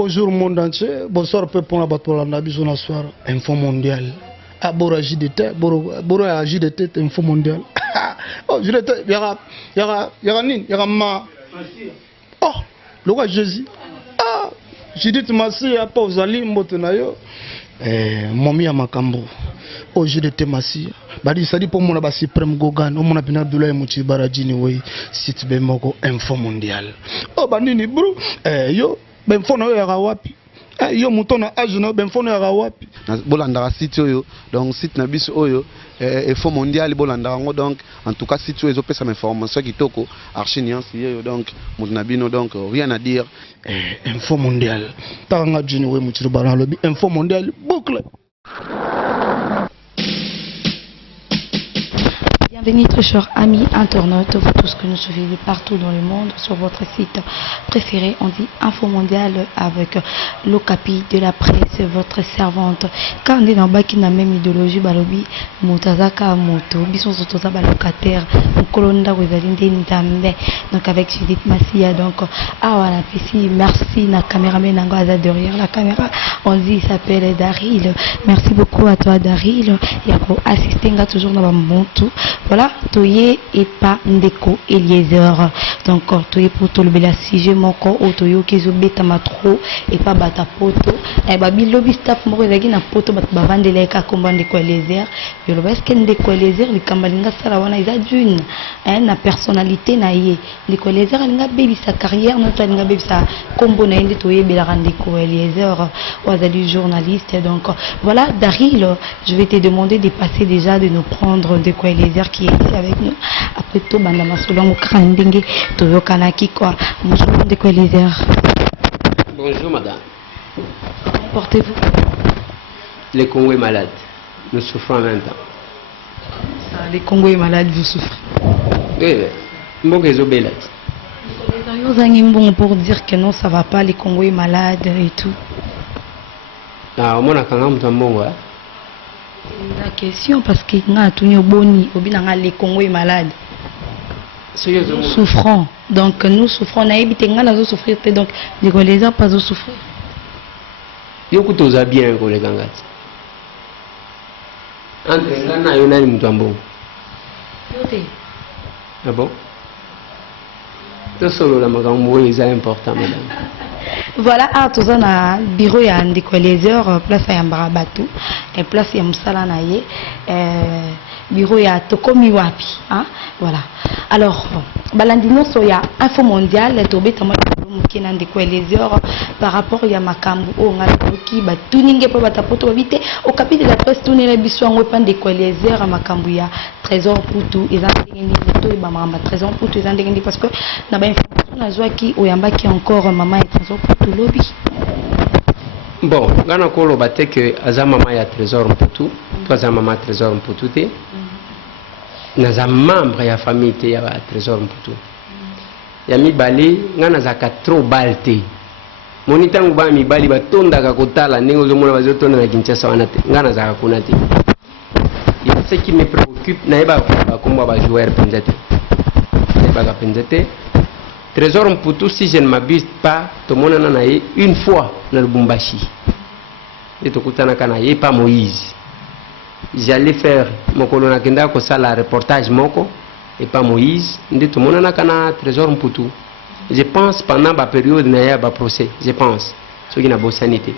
bonjour monde entier, bonsoir peuple on a battu la nabi sur soir info mondial. Ah bora JDT, bora JDT info mondial. Oh JDT yara nin, yara ma. Oh, le roi Jésus. Ah, JDT Massi a pas uzali mbote na yo. Momi ya makambo. Oh JDT Massi. Badi sadi pour mon ba suprême gogan, on mona pina Abdoulaye Mouti Baradini we site be moko info mondial. Oh banini bro, yo ben fona yo yara wapi? Yo mutona ajuna ben fona yara wapi? Bolanda site yo, donc site na biso oyo info mondial bolanda ngo, donc en tout cas site yo pesa information kitoko archi nuance yo, donc mutnabino, donc rien à dire. Info mondial. Tanga jini we Mouti Baradini info mondial boucle. Bienvenue très chers amis internautes, vous tous que nous suivez partout dans le monde sur votre site préféré. On dit Info Mondiale avec l'Ocapi de la presse, votre servante. Quand on est dans bas qui n'a même idéologie, balobi mutazaka moto, bison sotoza balocataire, kolonda wezalinde ndambe. Donc avec Judith Massia, donc voilà, merci na caméraman nangaza derrière la caméra. On dit il s'appelle Daryl. Merci beaucoup à toi Daryl. Yako assisté toujours dans montou. Voilà, toye et pas ndeko Eliezer. Donc toye pour tout le bel sujet mon corps ou toyo kizo beta matro et pas bata poto. Et babi lobby staff moko ezaki na poto bat bavandela ka komba ndeko Eliezer. Yo lo est-ce que ndeko Eliezer likambalinga sala wana isa d'une na personnalité na ye. Ndeko Eliezer linga baby sa carrière notre linga baby sa kombo na inde toye bela ndeko Eliezer wazali journaliste. Donc voilà Daryl, je vais te demander de passer déjà de nous prendre ndeko Eliezer qui est ici avec nous. Après tout, Bandama Solongo Krandenge, Toyo Kanaki quoi. Bonjour de quoi les airs. Bonjour madame. Comment portez-vous? Le Congo est malade. Nous souffrons en même temps. Les Congo est malade, vous souffrez. Oui, bon réseau belade. Les bon pour dire que non, ça va pas, les Congo est malade et tout. Ah, au moins, on a bon, ouais. La question parce que les Congo est malade. Nous souffrons. Donc nous souffrons. On a évité de souffrir. Donc les gens pas souffrir. Yo kutoza bien ko les gangati. Entre ngana yo nani mtambo. Yote. Ah bon? Tout solo la magambo est important madame. Voilà, tout ça na bureau ya ndeko Eliezer, place ya Mbarabatu et place ya Musala na ye, bureau ya Tokomi wapi, hein? Voilà. Alors, balandino so ya Info Mondiale tobe tamo mukina ndeko Eliezer par rapport ya makambu o ngaloki ba tuninge po batapoto babite au Okapi de la presse tunela biso ngo pa ndeko Eliezer makambu ya trésor putu ezandengi to ba mama trésor putu ezandengi parce que na ba Nazwaki oyambaki encore maman et trésor putu lobby. Bon, gana kolo bate que aza maman ya trésor putu, toi aza maman trésor putu te. Naza membre ya famille te ya trésor putu. Ya mibali ngana zaka trop balte. Monitangu ba mibali batonda ka kotala ndenge ozomona bazotonda na Kinshasa wana te. Ngana zaka kuna te. Et ce qui me préoccupe na eba ba komba ba joueur penzete. Eba ka penzete. Trésor Mputu, si je ne m'abuse pas, tout le monde en a eu une fois dans le Bumbashi. Et tout le monde pas Moïse. J'allais faire mon colonel Kenda ko sala reportage moko et pas Moïse. Et tout le monde en a Trésor Mputu. Je pense pendant la période n'a pas procès. Je pense ce qui n'a pas sanité.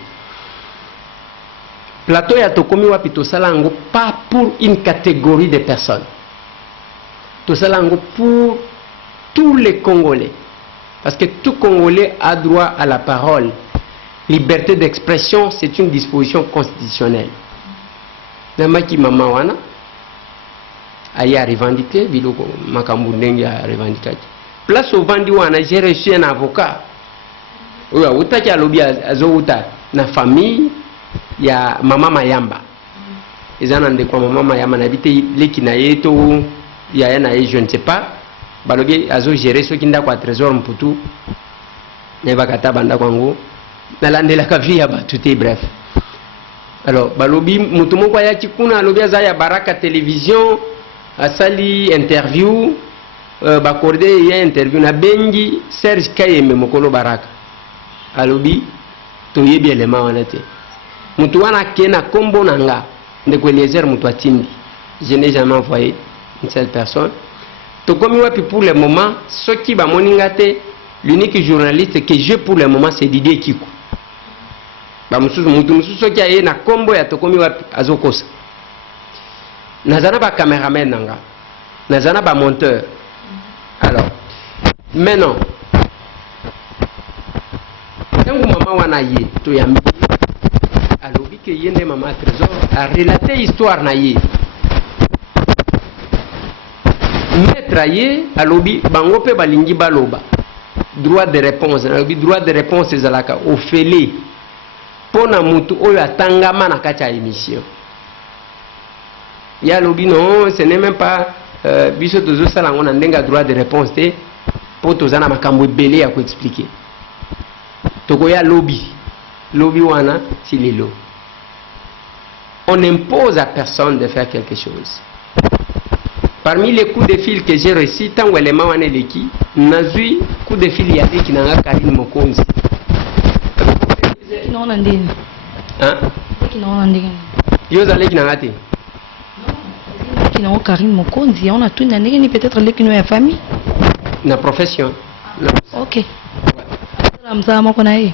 Plateau ya tokomi wapi to salango pas pour une catégorie de personnes. To salango pour tous les Congolais. Parce que tout Congolais a droit à la parole. Liberté d'expression, c'est une disposition constitutionnelle. Namaki mama wana aya revendiqué, biloko makambu ndenge a revendiqué. Place au vandi wana, j'ai reçu un avocat. Oya utaki alobi azouta na famille ya mama Mayamba. Ezana ndeko mama Mayamba na bité leki na yeto ya na je ne sais pas. Balobi azo gérer ce qui nda kwa trésor Mputu ne bakata banda kwango na landela ka vie ya batuté bref. Alors balobi mutu moko ya kikuna alobi aza ya Baraka télévision asali interview bakorde ya interview na bengi Serge Kayembe mokolo Baraka alobi toyebi elema wana te mutu wana ke na kombo nanga ndeko Eliezer mutu atindi. Je n'ai jamais envoyé une seule personne. Tokomi wapi pour le moment, ce qui va moningate, l'unique journaliste que j'ai pour le moment c'est Didier Kikou. Ba mususu mutu mususu qui aye na kombo ya tokomi wapi azokosa. Nazana ba cameraman nanga. Nazana ba monteur. Alors, maintenant, quand maman wana ye to yambi alobi ke yende mama Trésor a relaté histoire na ye. Maître ye alobi bango pe balingi baloba droit de réponse alobi droit de réponse ezalaka ofele pona mutu oyo atangama na kati ya émission ya alobi non ce n'est même pas biso tozo sala ngo na ndenga droit de réponse te po tozana makambo ebele ya ko expliquer toko ya lobby wana si lelo on n'impose à personne de faire quelque chose. Parmi les coups de fil que j'ai reçus, tant que les mamans les qui, nazui coup de fil yadi qui n'a pas Karine Mokonzi. Qui n'ont pas d'indine. Hein? Qui n'ont pas d'indine. Yo zale qui n'a pas d'indine. Qui n'ont pas Karine Mokonzi. On a tout une année peut-être les qui n'ont pas famille. Na profession. Ok. Salam mokonaye.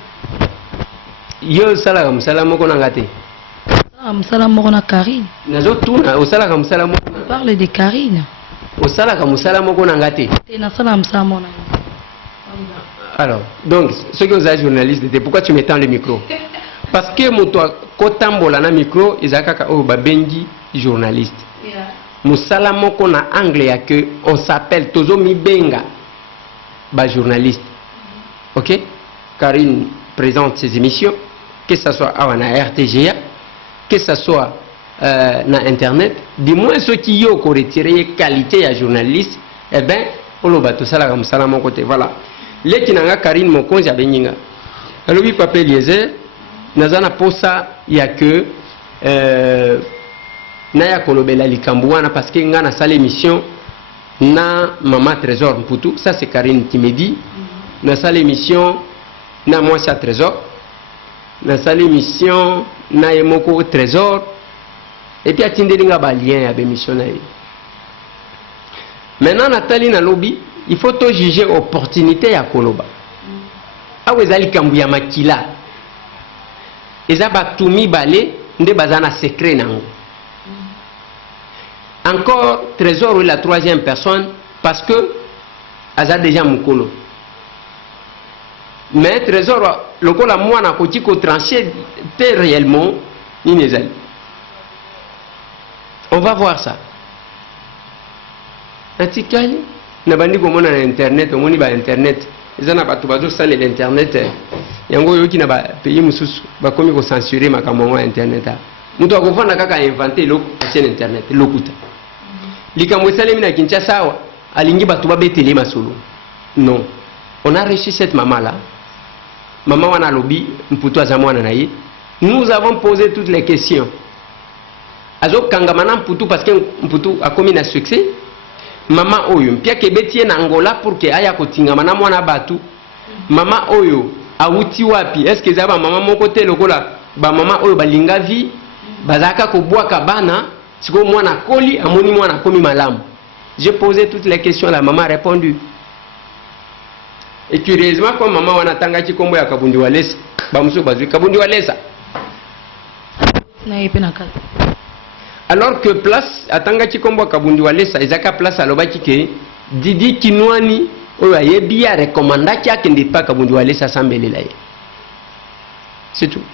Yo salam mokonangate. Salam mokona Karine. Nazo tuna o salam mokona. Parle de Karine. Au salaka musala moko nangate. Alors, donc, ceux qui sont journalistes, pourquoi tu m'étends le micro? Parce que moi, kotambola na micro, izakaka o babengi journaliste. Musala moko na anglais que on s'appelle tozo mi benga ba journaliste. OK? Karine présente ses émissions, que ce soit à RTGA, que ce soit na internet, du moins ceux qui ont retiré qualité à journaliste, eh bien, pour le bateau, ça la mon côté. Voilà. Les qui n'ont Karine Mokonzi à Beninga. Alors, oui, Papa Eliezer, Nazana Posa, il n'y a que Naya Kolobela Likambouana, parce qu'il y a une salle émission, na Maman Trésor Mpoutou, ça c'est Karine qui me dit, na salle émission, na moi c'est Trésor, na salle émission, na Yemoko Trésor, et puis atindélinga ba lien ya bémission na ye. Maintenant Nathalie na lobby, il faut to juger opportunité ya koloba. Awe zali kambu ya makila. Eza batumi balé nde bazana secret nango. Encore Trésor ou la troisième personne parce que aza déjà mukolo. Mais Trésor lokola mwana koti ko trancher réellement ni nezali. On va voir ça. Atikali na bandi ko mona na internet, on moni ba internet. Ezana batu bazo sale l'internet. Yango yoki na ba pays mususu ba komi ko censurer makambo ya internet. Mutu akofana kaka inventer loko sur internet, lokuta. Likambo sale mina Kinshasa wa alingi batu ba betele masolo. Non. On a reçu cette maman là. Maman wana lobi mputu azamwana na ye. Nous avons posé toutes les questions. Azo kangamana mputu parce que mputu a commis un succès. Maman oyo mpia kebetie na Angola pour que aya kotingamana mwana batu. Maman oyo awuti wapi? Est-ce que zaba maman moko te lokola ba maman oyo balinga vie bazaka ko bwaka bana siko mwana koli amoni mwana komi malamu. J'ai posé toutes les questions, la maman a répondu. Et curieusement comme maman wana tanga chikombo ya Kabundi Walesa, ba muso bazui Kabundi Walesa. Na yepe na kala. Alors que place atanga chikombo Kabundi Walesa ezaka place alobaki ke Didi Kinwani oyo ayebi ya recommandaki akende pa Kabundi Walesa sambelela ye. C'est tout.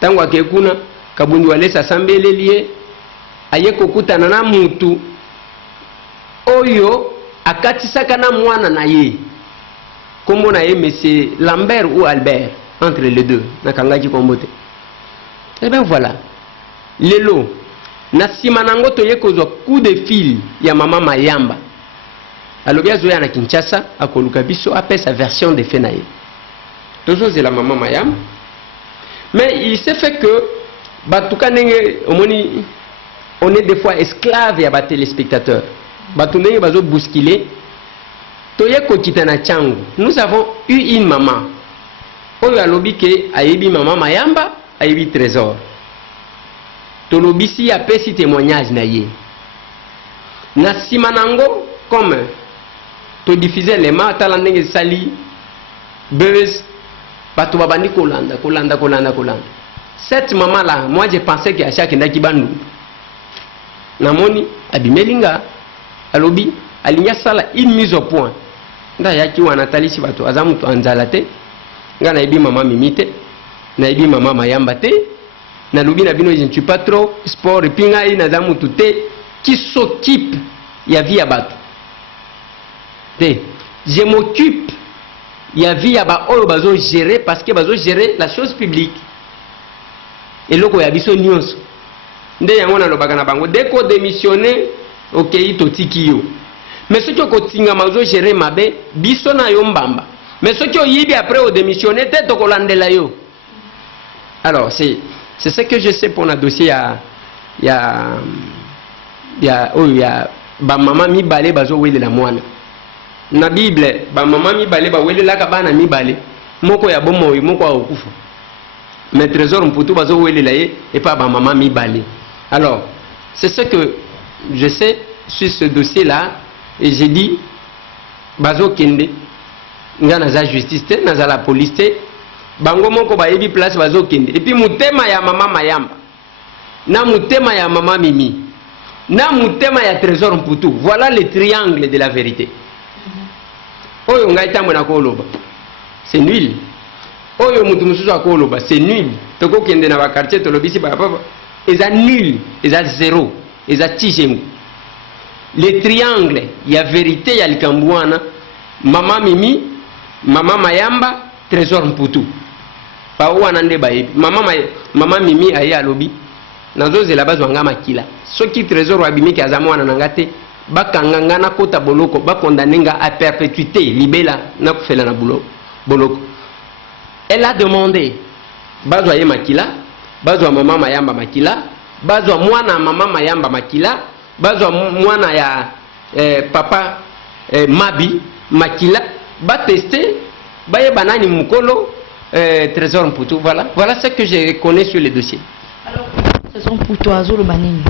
Tango akekuna Kabundi Walesa sambeleliye aye kokutana na mutu oyo akatisaka na mwana na ye. Kombo na ye monsieur Lambert ou Albert entre les deux nakangaki kombote. Et bien voilà. Lelo na sima nango toye kozwa coup de fil ya mama Mayamba. Alobi azoya na Kinshasa akoluka biso après sa version de Fenaye. Toujours c'est la maman Mayamba. Mais il s'est fait que batuka nenge omoni on est des fois esclaves ya ba téléspectateurs. Batu nenge bazo bousculer. Toye kokita na changu. Nous avons eu une maman oyo alobi ke ayebi mama mayamba ayebi trésor tolobisi apesi témoignage na ye na nsima nango comme todiffuser lema tala ndenge sali buzz bato babandi kolanda. Cette maman là, moi je pensais que Acha kendaki bandu namoni abimelinga alobi alinya sala une mise au point nda yaki wana talisi bato azamu to anzalate nga na ibi mama mimite na ibi mama mayamba te na lobi na bino je ne suis pas trop sport pinga ina zamu te qui s'occupe ya vie ya bato te je m'occupe ya vie ya ba oyo bazo gérer parce que bazo gérer la chose publique et loko ya biso nyonso nde yango na lobaka na bango dès qu'on démissionner okei totiki yo mais soki okotinga mazo gérer mabe biso na yo mbamba mais soki oyibi après au démissionner te tokolandela yo. Alors c'est ce que je sais pour na dossier ya ba mama mibale bazo welela mwana na Bible ba mama mibale ba welela ka bana mibale moko ya bomoyi moko ya okufa mais trésor mputu bazo welela ye et pas ba mama mibale. Alors c'est ce que je sais sur ce dossier là et j'ai dit bazo kende nga naza justice te naza la police te bango moko ba yebi place bazo kende et puis mutema ya mama mayamba na mutema ya mama mimi na mutema ya trésor mputu, voilà le triangle de la vérité. Oyo ngai tambo na koloba c'est nul, oyo mutu mususu akoloba c'est nul, toko kende na ba quartier tolobisi ba papa eza nul, eza zéro, eza tijengu. Le triangle ya vérité ya likambuana mama mimi, mama mayamba, trésor mputu pa wana nde bayebi mama mimi aye alobi nazozela bazwanga makila soki trésor abimiki azamwana nangate bakanganga na kota boloko bakondanenga à perpétuité libela na kufela na boloko. Elle a demandé bazwa ye makila, bazwa mama mayamba makila, bazwa mwana mama mayamba makila, bazwa mwana ya papa mabi makila, ba tester baye banani mukolo trésor mputu. Voilà ce que je connais sur le dossier. Alors trésor mputu azolo banini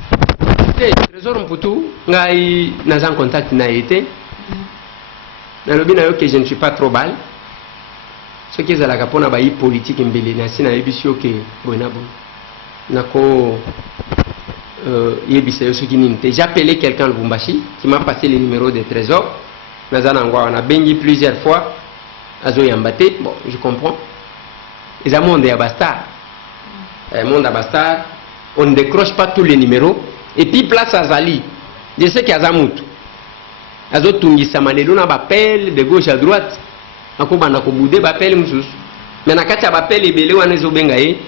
trésor mputu ngai naza en contact na été na lobi na yo que je ne suis pas trop bal ce qui est la capona ba yi politique mbele na sina yebisio que bonabo nako yebisa yo ce qui ninte. J'ai appelé quelqu'un le Lubumbashi qui m'a passé le numéro de trésor naza na ngwa na bengi plusieurs fois azo yambate. Bon, je comprends. Les amonde ya bastard. Monde à bastard, on ne décroche pas tous les numéros. Et puis place à Zali, je sais qu'il y a Zamout. Azo tungi samalelo na bapel de gauche à droite. Nako bana ko boudé bapel mususu. Mais na kati ya bapel ebele wana zo benga ye.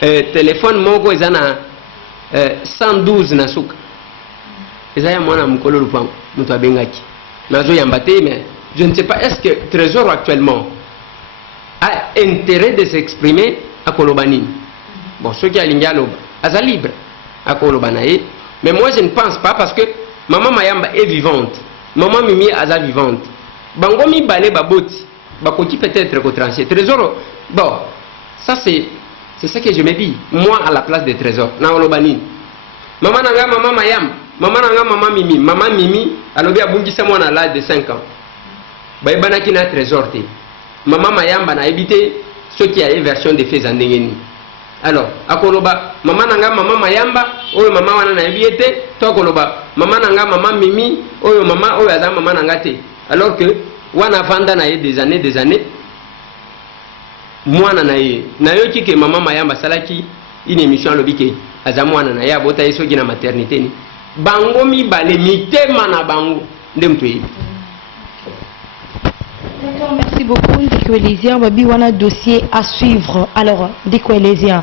Téléphone moko ezana 112 na suka. Ezaya mwana mukolo lupango mutu abengaki. Nazo yambate mais je ne sais pas est-ce que trésor actuellement a intérêt de s'exprimer à Kolobani. Bon, ceux qui ont l'ingaloba, à libre à Kolobanae. Mais moi je ne pense pas parce que maman Mayamba est vivante. Maman Mimi est vivante. Bangomi Bale Baboti, Bakoti peut-être qu'au tranché. Trésor, bon, ça c'est ce que je me dis. Moi à la place des trésors, na Kolobani. Maman Nanga, maman Mayam, maman Nanga, maman Mimi, alobi abungisa moi à l'âge de 5 ans. Baïbanaki na trésor te. Maman Mayamba na habité ce qui a une version de faits en dengeni. Alors, akoloba maman nanga maman Mayamba, oyo maman wana na habité, to koloba maman nanga maman Mimi, oyo maman oyo aza maman nanga te. Alors que wana vanda na des années mwana na ye. Na yo ki ke maman Mayamba salaki une émission lobike aza mwana na ya bota yeso ki na maternité ni. Bango mi bale mitema na bango ndemto yebi. Merci beaucoup. Diko Elésia, babi wana dossier à suivre. Alors, Diko Elésia,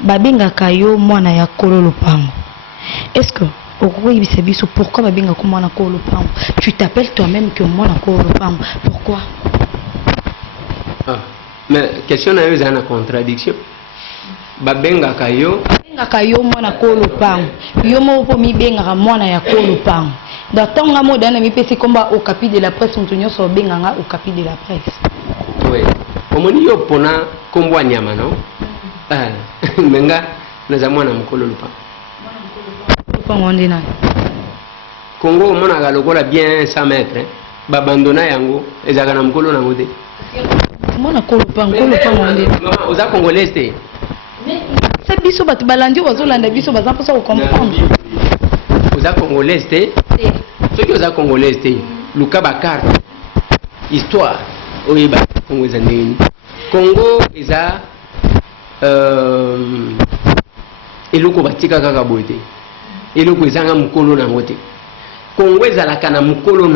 babenga kayo mwana ya kolo lopango. Est-ce que pourquoi babenga ko mwana kolo lopango? Tu t'appelles toi-même que mwana kolo lopango. Pourquoi? Ah, mais question na yo zana contradiction. Babenga kayo mwana kolo lopango. Yo mo po mi benga mwana ya kolo lopango. Dans ton amour d'un ami PC combat au capi de la presse, on tenait sur Benganga au capi de la presse. Oui. omoni yo pona kombo nyama non menga naza mwana mukolo lupango lupango ndina Congo mona ga lokola bien 100 mètres babandona yango ezaka na mukolo nango te mona ko lupango ndina mama oza congolais te c'est biso batu balandi bazolanda biso baza mposa ko comprendre oza congolais te soki oza congolais te luka ba carte histoire oyeba Congo eza ndeni Congo eza eloko batika kaka boye te eloko ezanga mukolo nango te Congo ezalaka na mukolo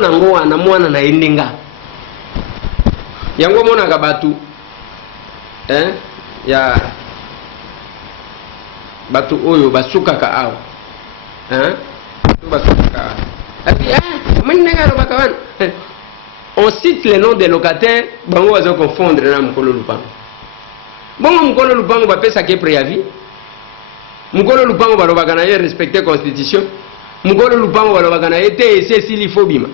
nango wana mwana na endenga yango monaka batu ya batu oyo basukaka awa basukaka on cite les noms des locataires bango bazo confondre na mukolo lupango bongo mukolo lupango bapesaka préavis mukolo lupango balobaka na ye respecter constitution mukolo lupango balobaka na ye te ese sili fobima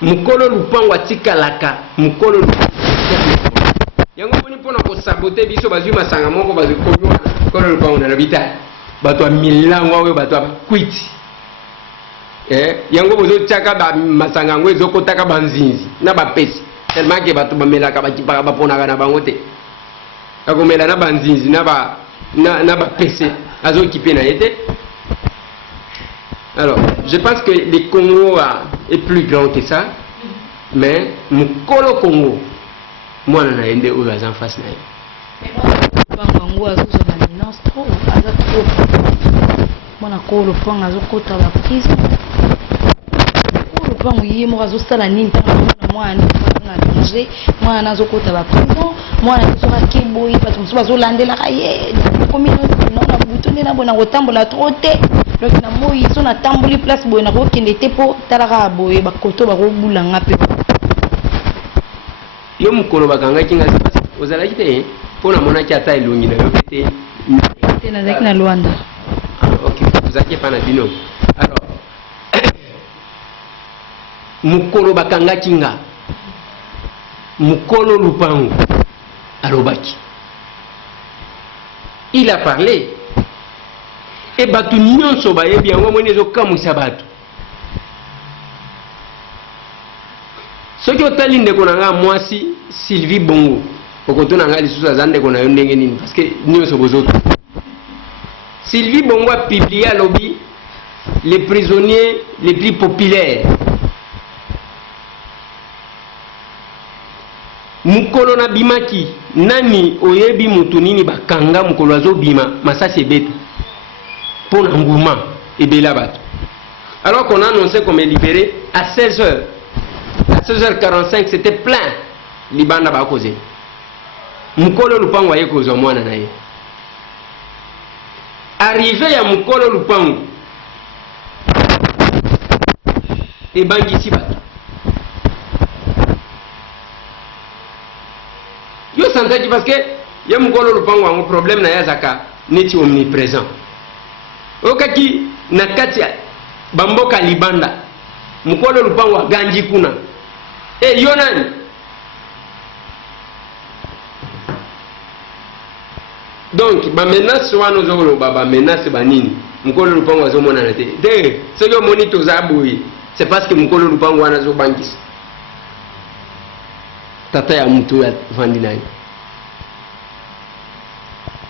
mukolo lupango atikalaka mukolo yango boni pona ko saboter biso bazwi masanga moko bazikomi mukolo lupango na bita bato a milango oyo bato a kwiti yango bozo tiaka ba masanga ngo ezokotaka banzinzi na bapesi tellement que bato bamelaka bakipaka baponaka na bango te akomela na banzinzi na bapesi azokipe na yete. Alors, je pense que le Congo est plus grand que ça, mais mukolo Congo, moi on a aidé aux en face na. Bango azozo na menace trop, aza trop. Moi na ko le pang azokota la prison. Le pang yimo azosala nini tanga moi na danger, moi na azokota la prison, moi na soka kiboyi parce que bazo landela kaye. Communauté non na butonde na bona kotambola trop te. Donc na moi ils sont na tamboli place boye na ko kende te po talaka boye bakoto ba ko bulanga pe. Yo mukolo bakanga kinga ozala kite po na mona ki ata elongi na yo pete. Te na zaki na Luanda. OK, vous avez pas na bino. Alors mukolo bakanga kinga. Mukolo lupango alobaki. Il a parlé. Et batu nyonso ba yebi yango moni ezokamwisa batu. Soki otali ndeko na nga mwasi Sylvie Bongo okotuna nga lisusu aza ndeko na yo ndenge nini parce que nyonso bozoto. Sylvie Bongo a publié à lobby les prisonniers les plus populaires. Mukolo na bimaki nani oyebi mutu nini bakanga mukolo azo bima masasi ebetu pour l'engouement et Bélabat. Alors qu'on a annoncé qu'on est libéré à 16h. À 16h45, c'était plein. Liban n'a pas causé. Mukolo Lupango a causé moi nanaye. Arrivé à Mukolo Lupango. Et bangi si bato. Yo sentaki parce que ya Mukolo Lupango a un problème na yazaka neti omniprésent. Okaki na kati bamboka libanda mukolo lupango ganji kuna yonani donc ba menace wano zolo baba menace banini mukolo lupango azomona na te de soki omoni tozaboyi c'est parce que mukolo lupango wana zo bangisa tata ya mutu ya vandi naye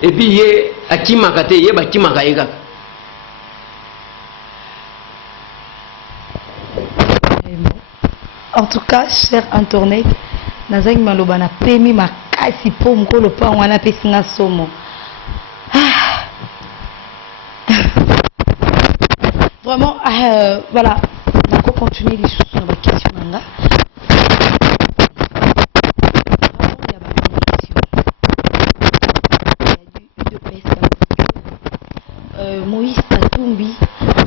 et puis ye akimaka te ye bakimaka ye kaka. En tout cas, cher internaute, nazaki maloba na pemi makasi po mkolo pa wana pesi nga somo. Vraiment, voilà, on va continuer les choses sur la question manga. Il y a pas de question. Il y a du peste parce que Moïse Katumbi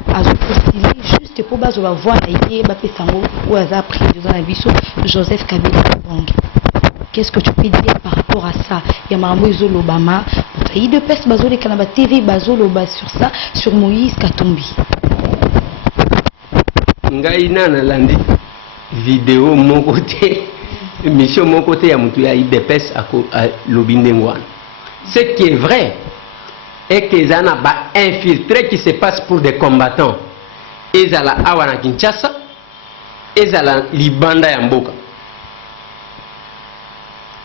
a postulé juste pour bazo va voir et ba pesango ou a pris dans la vie Joseph Kabila Kabange. Qu'est-ce que tu peux dire par rapport à ça? Il y a Marambo Izolo Obama, il de peste bazo les Kanaba TV bazo loba sur ça sur Moïse Katumbi. Ngai nana landi vidéo mon côté mission mon côté ya mutu ya IDPS à Lobindengwan. Ce qui est vrai est que les infiltrés qui se passent pour des combattants. Ils à la Awana Kinshasa, ils à la Libanda Yamboka.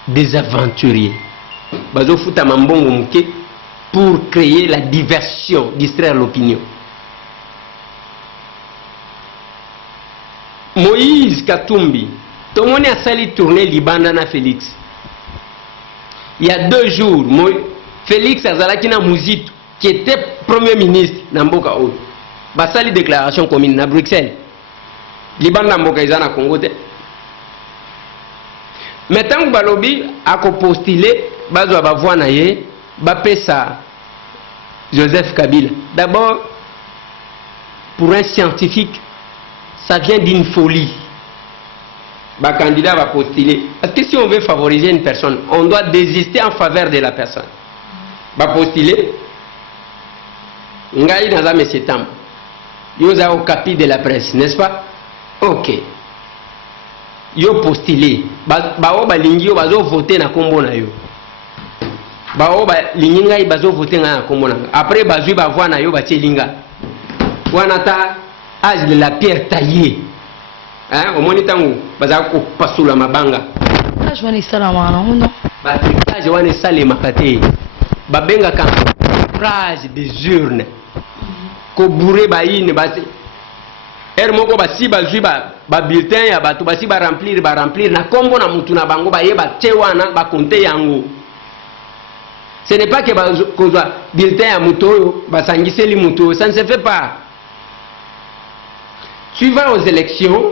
Des aventuriers. Bazo futa mambongo mke pour créer la diversion, distraire l'opinion. Moïse Katumbi, tout le monde a sali tourner Libanda na Félix. Il y a 2 jours, Félix Azalaki na Mouzito, qui était premier ministre Namboka Oyo, basali déclaration commune na Bruxelles. Libanda Namboka izana Congo te. Maintenant que Balobi a postulé, bazwa bavwa na ye, bapesa Joseph Kabila. D'abord, pour un scientifique, ça vient d'une folie. Le candidat va postuler. Parce que si on veut favoriser une personne, on doit désister en faveur de la personne. Va postuler. Ngai naza monsieur Tam. Yoza au capi de la presse, n'est-ce pas? Ok. Yo postulé. Bao balingi yo bazo voter na kombo na yo. Bao balingi ngai bazo voter na kombo na. Après bazui ba voix na yo ba tielinga. Wanata âge de la pierre taillée. Hein, au monitangu baza ko pasula mabanga. Je vais ça la main non. Ba je vais ça les makate. Ba benga kan phrase des urnes. Ko bourré ba ine ba moko ba si ba zui ba bulletin ya batu ba si ba remplir na kombo na mutu na bango ba yeba tewana ba compter yango. Ce n'est pas que ba kozwa bulletin ya mutu ba sangiseli mutu, ça ne se fait pas. Tu vas aux élections,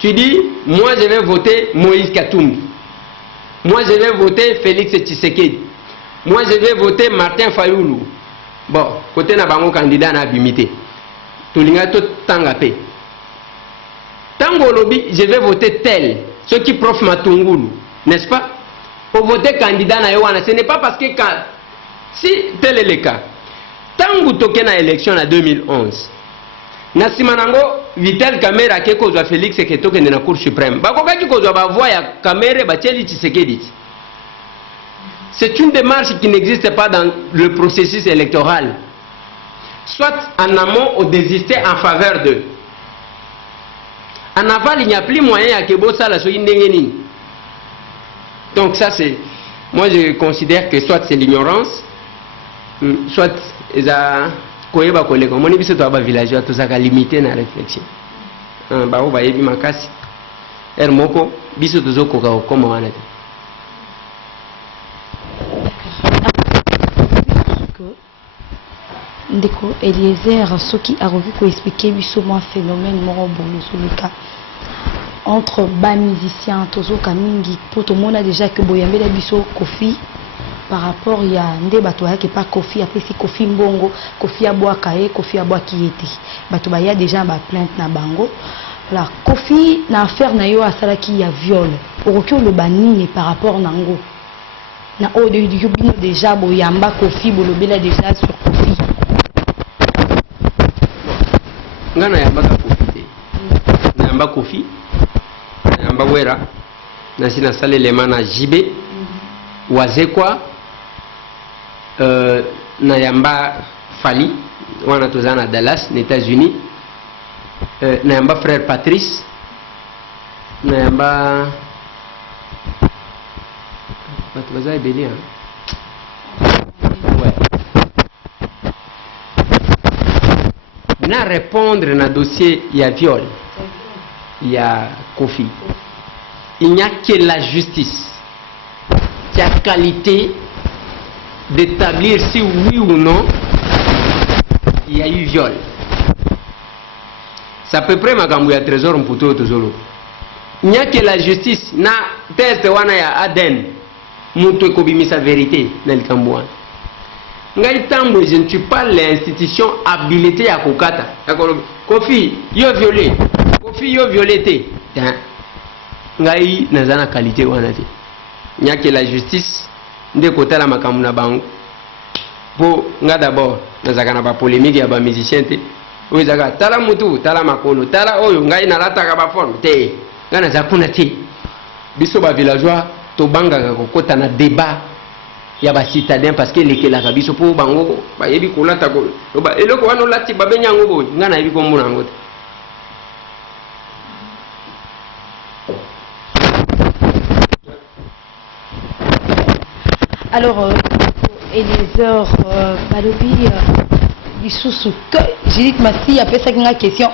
tu dis moi je vais voter Moïse Katumbi. Moi je vais voter Félix Tshisekedi. Moi je vais voter Martin Fayoulou. Bon, côté na bango candidat na bimité. Tolinga tout tangapé. Tango lobby, je vais voter tel, ceux qui prof Matungulu, n'est-ce pas? Pour voter candidat na yowana, ce n'est pas parce que si tel est le cas. Tango toke na élection en 2011. Na simanango Vital Kamera ke kozwa Félix ke toke na Cour suprême. Bakoka ki kozwa ba voix ya Kamere ba tcheli Tshisekedi. C'est une démarche qui n'existe pas dans le processus électoral. Soit en amont ou désister en faveur d'eux. En aval, il n'y a plus moyen à que ça la soit indénigne. Donc ça c'est, moi je considère que soit c'est l'ignorance, soit ça koyeba koleka. Mon émission toi ba villageois tout ça limité na réflexion. Ba o ba yebi makasi. Moko biso tozo koka koma wana. Ndeko Eliezer soki aroki ko expliquer biso moi phénomène moko bono solika entre bas musiciens tozo kamingi poto mona déjà que boyambela biso Kofi par rapport ya nde bato yake pas Kofi après si Kofi mbongo Kofi abwaka ye Kofi abwaki yete bato ba ya déjà ba plainte na bango. Alors Kofi na affaire na yo asalaki ya viol oroki le banini par rapport nango na o de bino déjà boyamba Kofi bolobela déjà sur Kofi. Ngana yamba Kofi te. Na yamba Kofi. Na yamba Wera. Na sina sale le mana Jibe. Wazekwa. Na yamba Fali. Wana tozana Dallas, aux États-Unis. Na yamba frère Patrice. Na yamba Batubaza ebeli hein. Na répondre na dossier il y a viol, il y a Kofi. Il n'y a que la justice qui a qualité d'établir si oui ou non il y a eu viol. C'est à peu près ma gambouya trésor mputo tozolo. Il n'y a que la justice na test wana ya Aden muto ekobimisa vérité na likambouana. Ngai tambo je ne suis pas l'institution habilitée à kokata. Kofi yo violé. Kofi yo violé te. Ngai nazana qualité wana te. Nya que la justice nde kotala makambu na bango. Po nga d'abord nazaka na ba polémique ya ba musicien te. Oyo zaka tala mutu, tala makolo, tala oyo ngai nalataka ba forme te. Nga nazakuna te. biso ba villageois to banga ko kota na débat ya ba citadin parce que lekelaka biso po bango ba yebi kolata ko ba eloko wana lati ba benyango bo ngana yebi ko mbona ngote. Alors, Eliezer Balobi, j'ai dit que ma fille a fait ça une question.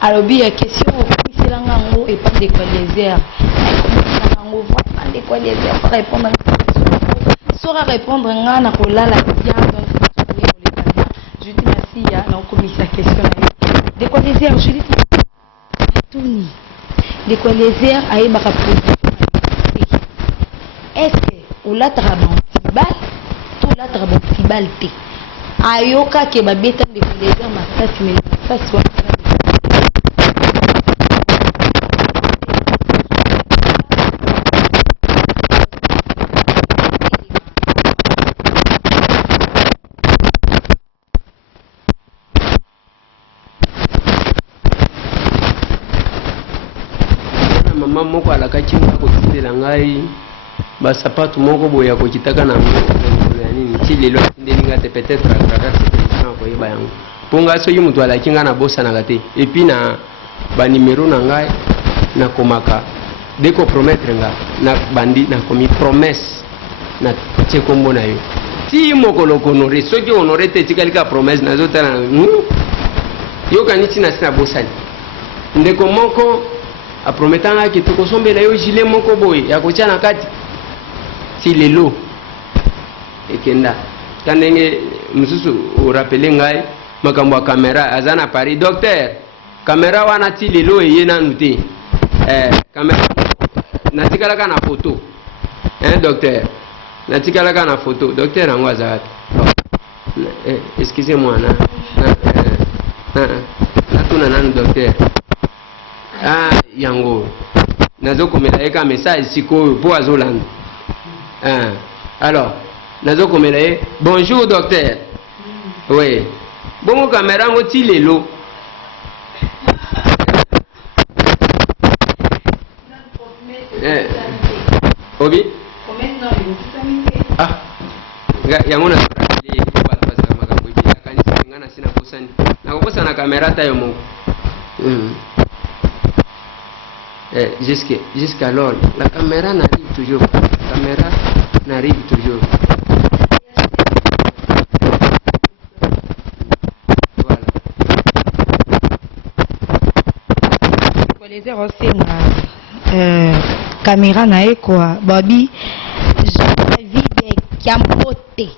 Alors, il y a une question c'est l'ango et pas des Eliezer. Vraiment des Eliezer pour répondre à la question. Sora répondre à la bien donc je dis ma fille a commis sa question. Des Eliezer, je dis tout ni. Des Eliezer a eu ma est-ce que ou la trabant bal tout la trabant bal té ayoka ke babeta de Eliezer makasi mais makasi soit maman moko alakaki ngako tindela ngai basapatu moko boya ko kitaka na ngolo ya nini ti lelo ndelinga te peut-être à travers ce président ko yeba yango ponga so yimutu ala kinga na bossa na gate et puis na ba numéro na ngai na komaka de ko promettre nga na bandi na komi promesse na tie kombo na yo ti moko lo honorer so ki honorer te ti kalika promesse na zo tana yo kaniti na sina bossani ndeko moko a prometanga ki to ko sombela yo gilet moko boy ya ko tia na kati si lelo ekenda kanenge mususu o rappeler ngai makambo ya caméra azana Paris docteur caméra wana ti lelo eyena nuté caméra natikala kana photo docteur natikala kana photo docteur ango azaka excusez-moi na tuna nanu docteur yango nazo komela eka message sikoyo po azolanda. Alors, nazo komela bonjour docteur. Oui. Bon caméra ngoti lelo. Obi? Ah. Yango na ile ko ba pasa makambo ya kanisa ngana sina kusani. Na kukosa na kamera tayo mo. Jusqu'alors, la caméra n'arrive toujours pas. La caméra n'arrive toujours. Voilà. Les caméra na quoi babi Jean-David Kiambote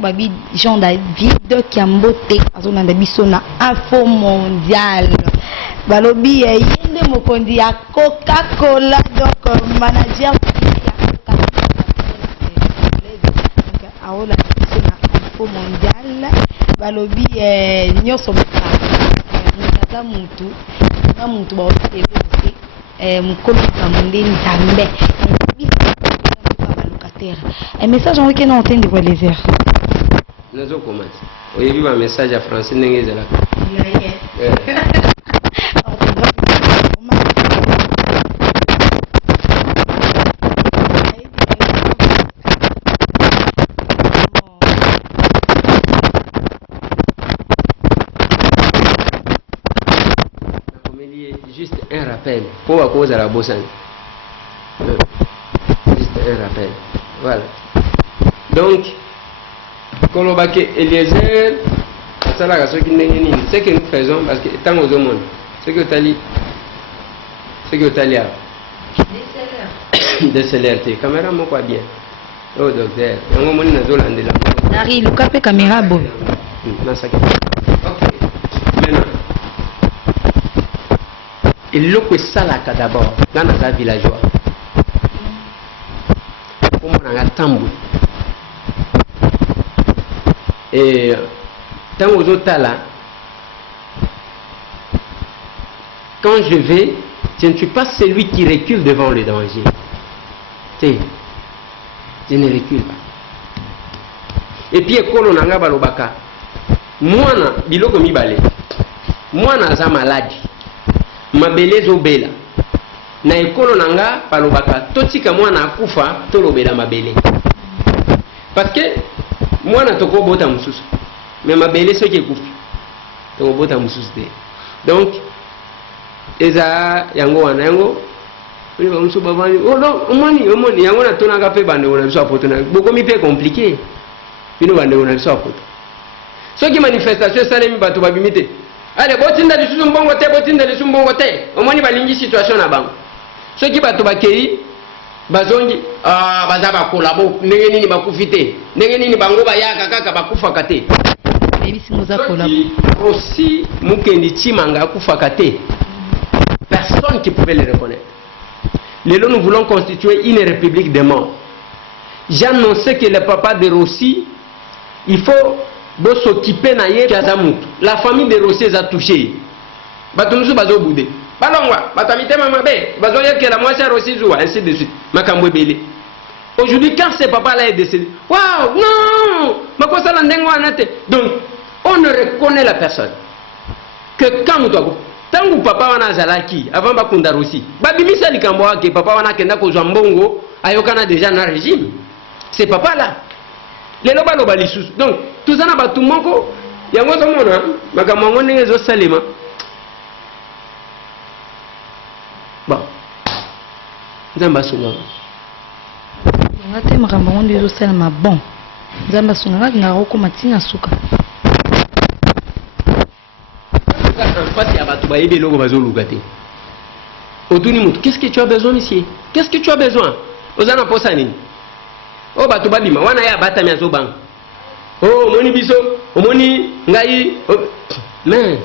babi Jean-David Kiambote azonanda biso na info mondiale balobi yende mokondi ya Coca-Cola donc manager ya Coca-Cola donc na info mondiale balobi nyoso mutata mutu na mutu ba otele mukolo kamunde nzambe un message en week-end en de quoi les airs nazo commence oyebi ba message ya français ndenge ezala juste un rappel pour à cause de la bossane. Juste un rappel. Voilà. Donc, Kolobake Eliezer, ce que nous faisons, parce que tant aux hommes, ce que tu as dit, ce que tu as dit, des CLRT, caméra, moi quoi bien. Oh docteur, il y a un moment où nous avons dit la Nari, le cap caméra, bon. Ok. Maintenant. Et l'eau salaka d'abord dans les villageois. Comme on a tambour. Et tant aux autres là, quand je vais, je ne suis pas celui qui recule devant le danger. Je ne recule pas. Et puis ekolo nanga balobaka. Moi na biloko mibale. Moi na za maladie. Mabele zobela na ekolo nanga palobaka totika mwana akufa tolobela mabele parce que mwana tokobota mususu mais mabele soki ekufi tokobota mususu te donc eza yango wana yango mususu bavani omoni yango natonaka mpe bandeko na biso apoto na bokomi mpe compliqué bino bandeko na biso apoto soki manifestation esalemi bato babimi te ale botinda lisusu mbongo te botinda lisusu mbongo te omoni balingi situation na bango soki bato bakei bazongi baza bakola bo ndenge nini bakufi te ndenge nini bango bayaka kaka bakufaka te aussi mukendi chimanga akufaka te personne qui pouvait le reconnaître. Lelo nous voulons constituer une république des morts. J'ai annoncé que le papa de Rossi il faut s'occuper na ye kazamutu la famille de Rossi a touché batumsu bazo boudé balongwa batamite mama be bazo yeke la moitié Rossi joua ainsi de suite makambo ebele. Aujourd'hui quand ce papa là est décédé waouh non makosa la ndengo anate donc on ne reconnaît la personne que quand nous doit tangu papa wana azalaki avant bakunda Rossi babimisa likambo wake papa wana kenda kozwa mbongo ayokana déjà na régime c'est papa là lelo baloba lisusu donc tozana batu moko yango tomona makambo yango ndenge ezosalema bon nzambe asunga ngate makambo yango ndenge ezosalema bon nzambe asunga ngaka okoma ntina suka parce ya bato bayebi eloko bazoluka te otuni mutu qu'est-ce que tu as besoin ici qu'est-ce que tu as besoin oza na posa nini o bato babima wana ya batami azobanga omoni biso omoni ngai mais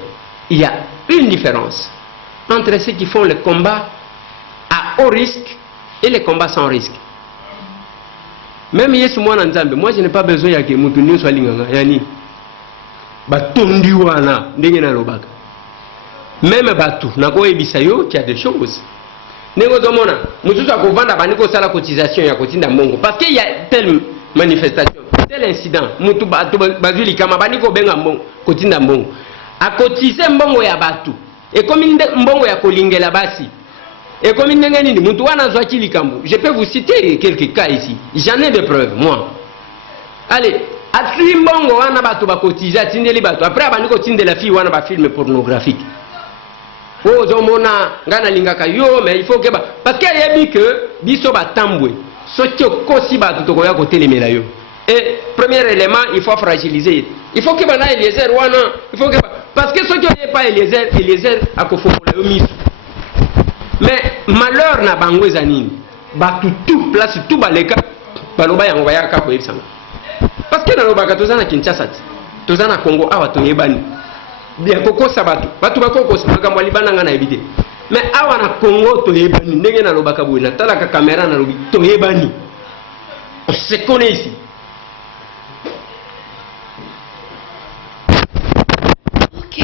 il y a une différence entre ceux qui font le combat à haut risque et les combats sans risque. Même Yesu mwana nzambe, moi je n'ai pas besoin ya ke mutu nyonso alinganga yani batondi wana ndenge na lobaka. Même batu nakoyebisa yo qu'il y a des choses. Nego zomona mututu akovanda baniko sala cotisation ya kotinda mbongo parce qu'il y a telle manifestation, tel incident, mutu batu bazuli kama baniko benga mbongo kotinda mbongo. A cotiser mbongo ya batu. Et comme mbongo ya kolingela basi. Et comme ndenge nini mutu wana zwaki likambo. Je peux vous citer quelques cas ici. J'en ai des preuves moi. Allez, atri mbongo wana batu ba cotiser tindeli batu. Après baniko tindela fille wana ba film pornographique. Oh zomona ngana lingaka yo mais il faut que parce qu'il y a dit que biso ba tambwe soki kosi ba tutoko ya kotelemela yo. Et premier élément, il faut fragiliser. Il faut que bana Eliezer wana, il faut que parce que ceux qui n'ont pas Eliezer a kofomola yo misu. Mais malheur na bango ezanini. Ba tout place tout baleka baloba yango bayaka ko yebisanga. Parce que na lobaka tozana Kinshasa, tozana Congo awa toyebani. Bien kokosa batu bakokosa makambo libana ngana ebite mais awa na Congo toyebani ndenge na lobaka boye na talaka caméra na lobi toyebani on se connaît ici. Ok,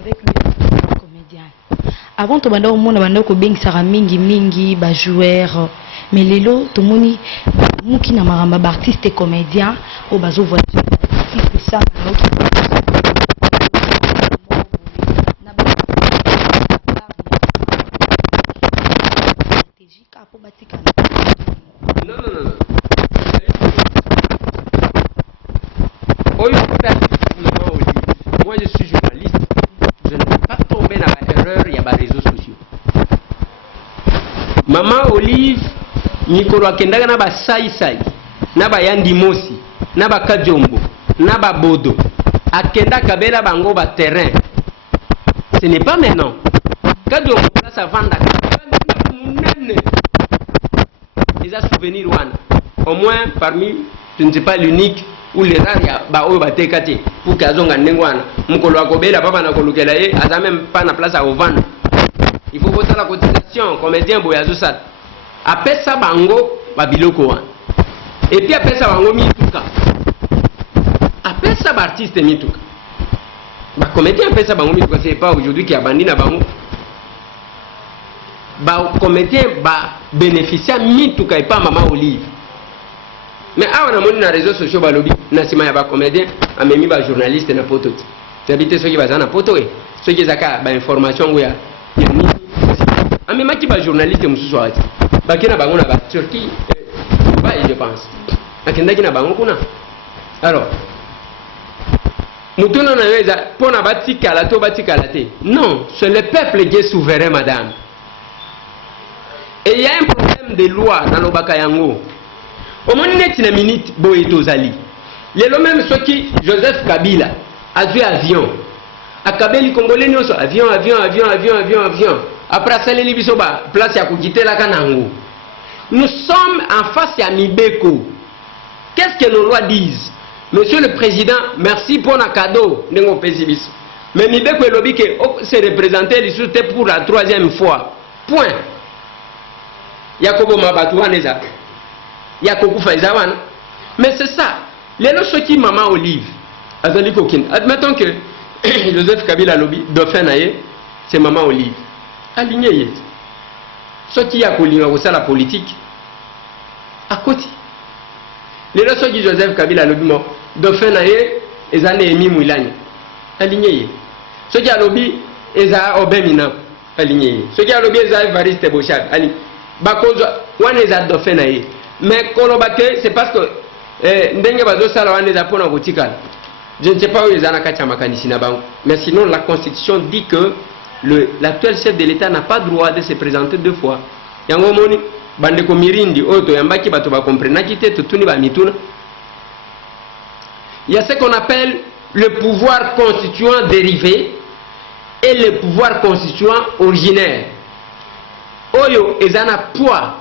avec le comédien avant to banda omona banda ko bengisaka mingi ba joueur mais lelo tomoni muki na maramba ba artiste et comédien o bazo voyager artiste ça na Non. Moi je suis journaliste, je ne peux pas tomber dans l'erreur, il y a des réseaux sociaux. Maman Olive, Nikolo Akendaga na ba sai, na ba yandi mosi, na ba kajombo, na ba bodo, Akenda kabela bango ba terrain. Ce n'est pas maintenant. Kajombo place à vendre. Les souvenirs au moins parmi, je ne sais pas l'unique ou les rares ba oyo batekati pour kazonga ndengwana mukolo akobela papa na kolukela ye aza même pas na place à vendre. Il faut voter la cotisation comédien boyazo sala apesa bango babiloko wana et puis apesa bango mituka apesa ba artiste mituka ba comédien apesa bango mituka c'est pas aujourd'hui qui a bandi na bango ba comédien ba bénéficiaire mituka et pas maman Olive. Mais awa na moni na réseaux sociaux balobi na sima ya ba comédien amemi ba journaliste na poto. T'habite ceux qui bazana poto ceux qui zaka ba information ya ni amemaki ba journaliste mususu ati bakina bango na ba Turquie je pense akendaki na bango kuna. Alors mutuna na yoza pona batikala to batikala te. Non, c'est le peuple qui est souverain, madame. Et il y a un problème de loi dans le Bakayango. Au moins une minute boye tozali. Les même ceux qui Joseph Kabila a vu avion. A Kabeli Congolais nous avion. Après ça les bisoba place ya kujite la kanango. Nous sommes en face à Mibeko. Qu'est-ce que nos lois disent? Monsieur le Président, merci pour un cadeau. Mais Mibeko elobi que c'est représenté les pour la 3e fois. Point. Yakobo Mabatuaneza. Yakobo Faizawan. Mais c'est ça. Les lois qui maman Olive. Admettons que Joseph Kabila lobby dauphin c'est maman Olive. Aligné. Ce qui a collé la politique. À côté. Les lois qui Joseph Kabila lobby dauphin ils ont émis Moulani. Aligné. Ce qui a lobby ils ont Obemina. Aligné. Ce qui a lobby ils ont Evariste Bochad. Aligné. Bakozo wana eza dauphin na ye mais kolobake c'est parce que ndenge bazo sala wana eza pona kotikala. Je ne sais pas où ils en a kati makanisi na bango, mais sinon la constitution dit que l'actuel chef de l'État n'a pas droit de se présenter 2 fois. Yango moni bande ko mirindi oto yambaki bato ba comprendre kite tutuni ba mituna. Il y a ce qu'on appelle le pouvoir constituant dérivé et le pouvoir constituant originaire. Oyo ezana poids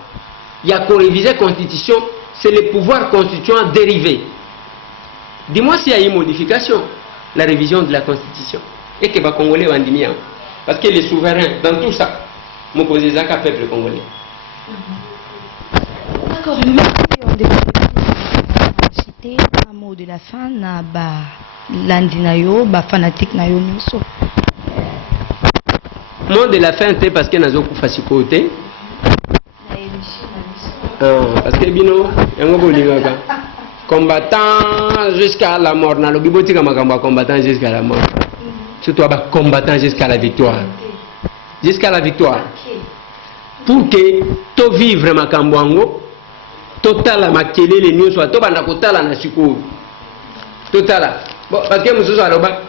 ya ko réviser constitution, c'est le pouvoir constituant dérivé. Dis-moi s'il y a une modification, la révision de la constitution et que les Congolais vont dire parce que les souverains dans tout ça, mon posé zaka peuple congolais. D'accord, merci. On citer un mot de la fin na ba landinayo ba fanatique na yo nyonso. Mot de la fin, parce que nous avons fait côté. Parce que bino, combattant jusqu'à la mort. Dans le bibotique, combattant jusqu'à la mort. Surtout combattant jusqu'à la victoire. Jusqu'à la victoire. Pour que tu vives ma kambwango, total ma kele les news soit tobanda kotala na sikoyo. Total. Bon, parce que mususu aloba.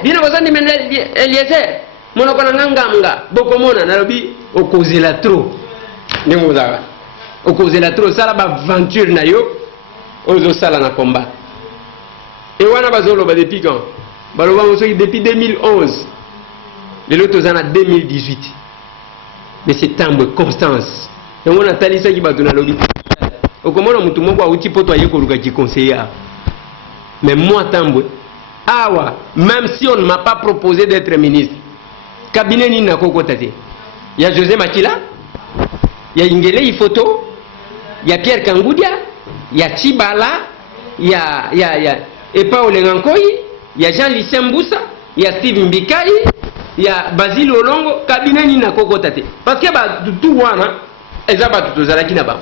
Bino bazani menel Eliezer. Monokona nganga bokomona nalobi okozela trop ndengozaka okozela trop sala ba aventure na yo ozo sala na combat et wana bazolo ba depuis quand baloba mosoki depuis 2011 les autres en 2018 mais c'est tambo constance et on a talisa ki batuna lobi okomona mutu moko auti poto aye koluka ki conseiller mais moi tambo awa même si on ne m'a pas proposé d'être ministre cabinet ni na koko tate. Il y a José Makila, il y a Ingele Ifoto, il y a Pierre Kangoudia, il y a Tibala, il y a Epa Olengankoyi, il y a Jean-Lucien Mboussa, il y a Steve Mbikai, il y a Basile Olongo, cabinet ni na koko tate. Parce que bah tout wana ezaba tout zalaki na ba.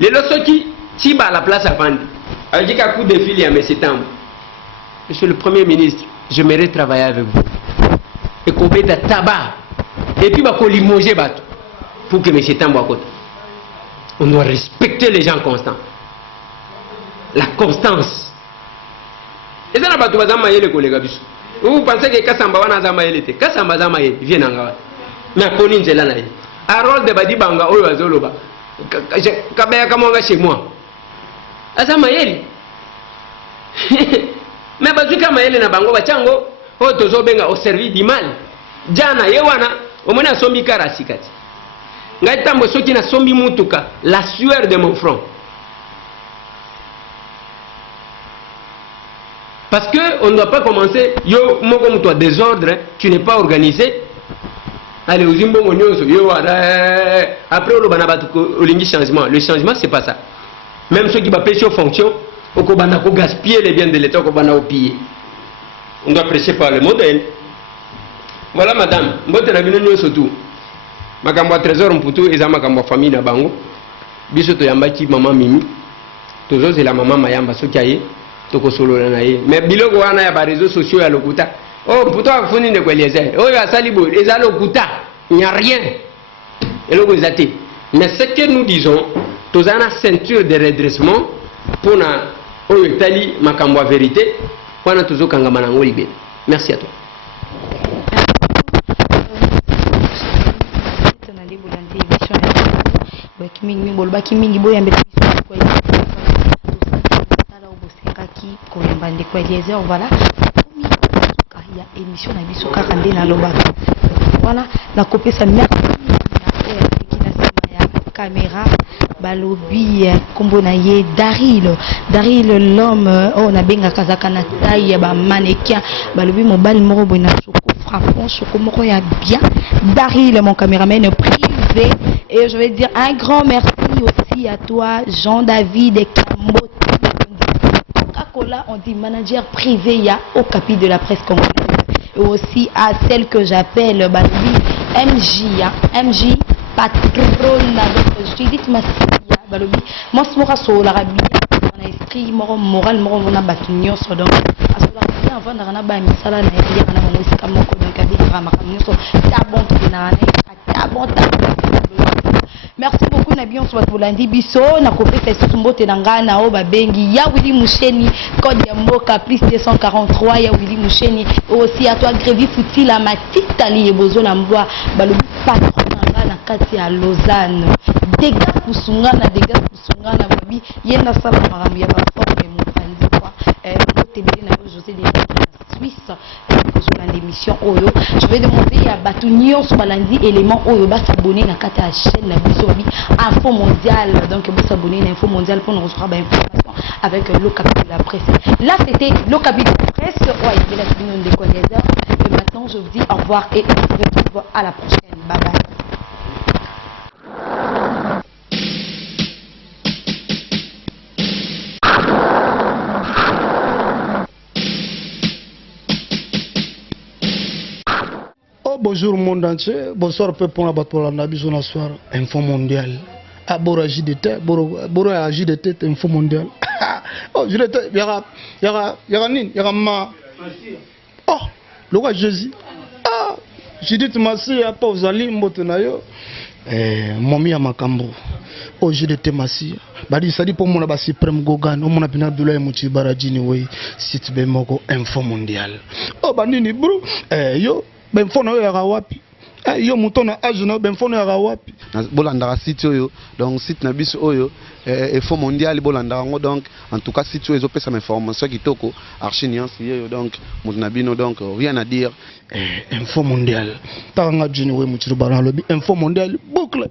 Les losoki Tibala place à Bandi. Avec un coup de fil à M. Tambo. Monsieur le Premier ministre, j'aimerais travailler avec vous. Et qu'on mette à tabac. Et puis, qu'on limoger bateau. Pour que M. Tambo à côté. On doit respecter les gens constants. La constance. Et ça n'a pas tout à fait les collègues. Vous pensez que Kassamba wana zamaye était. Kassamba zamaye vient en gare. Mais à Pauline Zelanaï. Harold de Badi Banga, Oyo Azoloba. Kabaya Kamonga chez moi. Azamaye. Mais Bazuka Maele na Bango Bachango. Oh, tozo benga au service du mal. Jana yewana omona sombi karasikati. Ngai tambo soki na sombi mutuka la sueur de mon front. Parce que on ne doit pas commencer yo moko mutwa désordre, tu n'es pas organisé. Allez aux imbo monyoso yo après on bana batu olingi changement. Le changement c'est pas ça. Même ceux qui va pêcher aux fonctions, oko bana ko gaspiller les biens de l'État ko bana piller. On doit prêcher par le modèle. Voilà madame, mbote na bino nyoso tout. Makambo a trésor mputu eza makambo famille na bango. Biso to yambaki maman Mimi. Tozo c'est la maman Mayamba soki aye toko solo na ye. Mais biloko wana ya ba réseaux sociaux ya lokuta. Oh mputu afuni ne Eliezer. Oh ya salibo eza lokuta. Il n'y a rien. Et le gozati. Mais ce que nous disons, tous une ceinture de redressement pour na oyetali makambo vérité, pour na toujours kangamana ngolibe. Merci à toi. Voilà. Il y a émission na biso kaka nde na lobaka. Voilà, na copie sa mère qui na caméra balobi kombo na ye Daryl l'homme on a benga kazaka na taille ba mannequin balobi mobile moko boina soko frappant soko moko ya bien Daryl mon caméraman privé et je vais dire un grand merci aussi à toi Jean-David et Kambote. Coca-Cola, on dit manager privé, il y a au capi de la presse congolaise. Et aussi à celle que j'appelle MJ, MJ patronne avec Judith Massia, Balobi. Moi, c'est moi qui l'Arabie, on a esprit moral, on a battu nyonso donc. À ce moment-là, avant d'arriver à la misala, na yeli kana mo musika moko donc abi rama nyonso. Tabon to na tabon. Merci beaucoup Nabion soit Bolandi biso na kopé fait sumbote na ngana o babengi ya Willy Moucheni code ya mboka plus 243 ya Willy Moucheni aussi à toi Grévi Fouti la matita li bozo na mbwa balobi patron na ngana kati ya Lausanne dégâts kusungana babi yenda sala marambi ya ba forme mon pandi quoi tebeli na José de Suisse dans l'émission Oyo. Je vais demander à Batunio sur Balandi élément Oyo va s'abonner à la chaîne la Bisobi Info Mondiale. Donc vous s'abonner à Info Mondiale pour nous recevoir l'information avec le capital de la presse. Là c'était le capital de la presse. Ouais, il est la tribune des connaisseurs. Et maintenant je vous dis au revoir et on se retrouve à la prochaine. Bye bye. Bonjour monde entier, bonsoir peuple pour la bataille na biso na soir info mondial. Ah bora JDT, bora JDT info mondial. Oh JDT yara nin, yara ma. Oh, le roi Jésus. Ah, Judith Massia pa uzali mbote na yo. Momi ya makambo. Oh JDT Massia. Badi sadi pour mona ba suprême gogan, o mona pina dula muti baradini we site be moko info mondial. Oh banini bro, yo ben fono ya wapi yo mutona ajuna ben fono ya wapi bolanda site oyo donc site na biso oyo info mondial bolanda ngo donc en tout cas site oyo pesa information kitoko archiniance yo donc mutnabino donc rien à dire info mondial tanga jini we mutiru baralobi info mondial boucle.